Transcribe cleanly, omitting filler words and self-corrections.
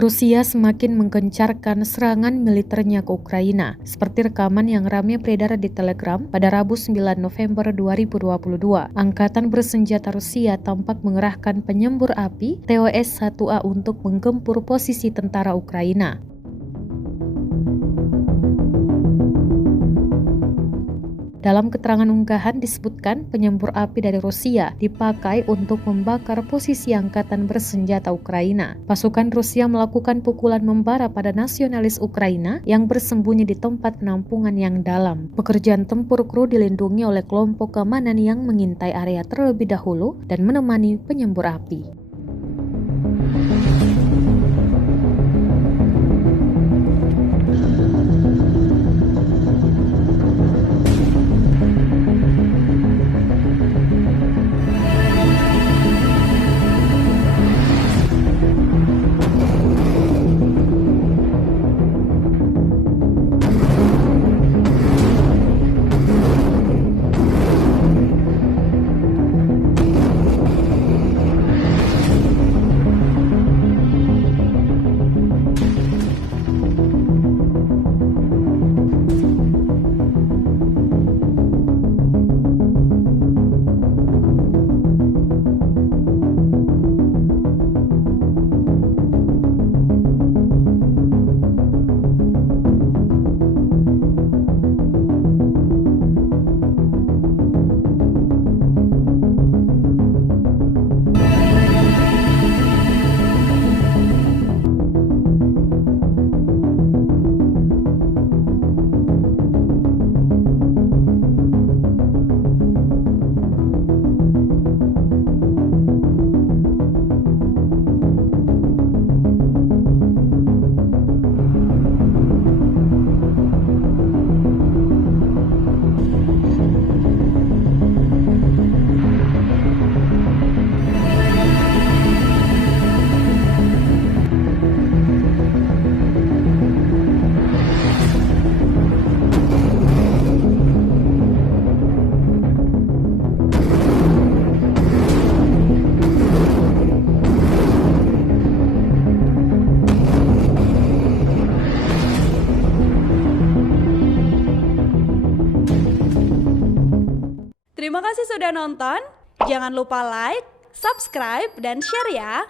Rusia semakin menggencarkan serangan militernya ke Ukraina, seperti rekaman yang ramai beredar di Telegram pada Rabu 9 November 2022. Angkatan bersenjata Rusia tampak mengerahkan penyembur api TOS-1A untuk menggempur posisi tentara Ukraina. Dalam keterangan unggahan disebutkan penyembur api dari Rusia dipakai untuk membakar posisi angkatan bersenjata Ukraina. Pasukan Rusia melakukan pukulan membara pada nasionalis Ukraina yang bersembunyi di tempat penampungan yang dalam. Pekerjaan tempur kru dilindungi oleh kelompok keamanan yang mengintai area terlebih dahulu dan menemani penyembur api. Terima kasih sudah nonton. Jangan lupa like, subscribe, dan share ya.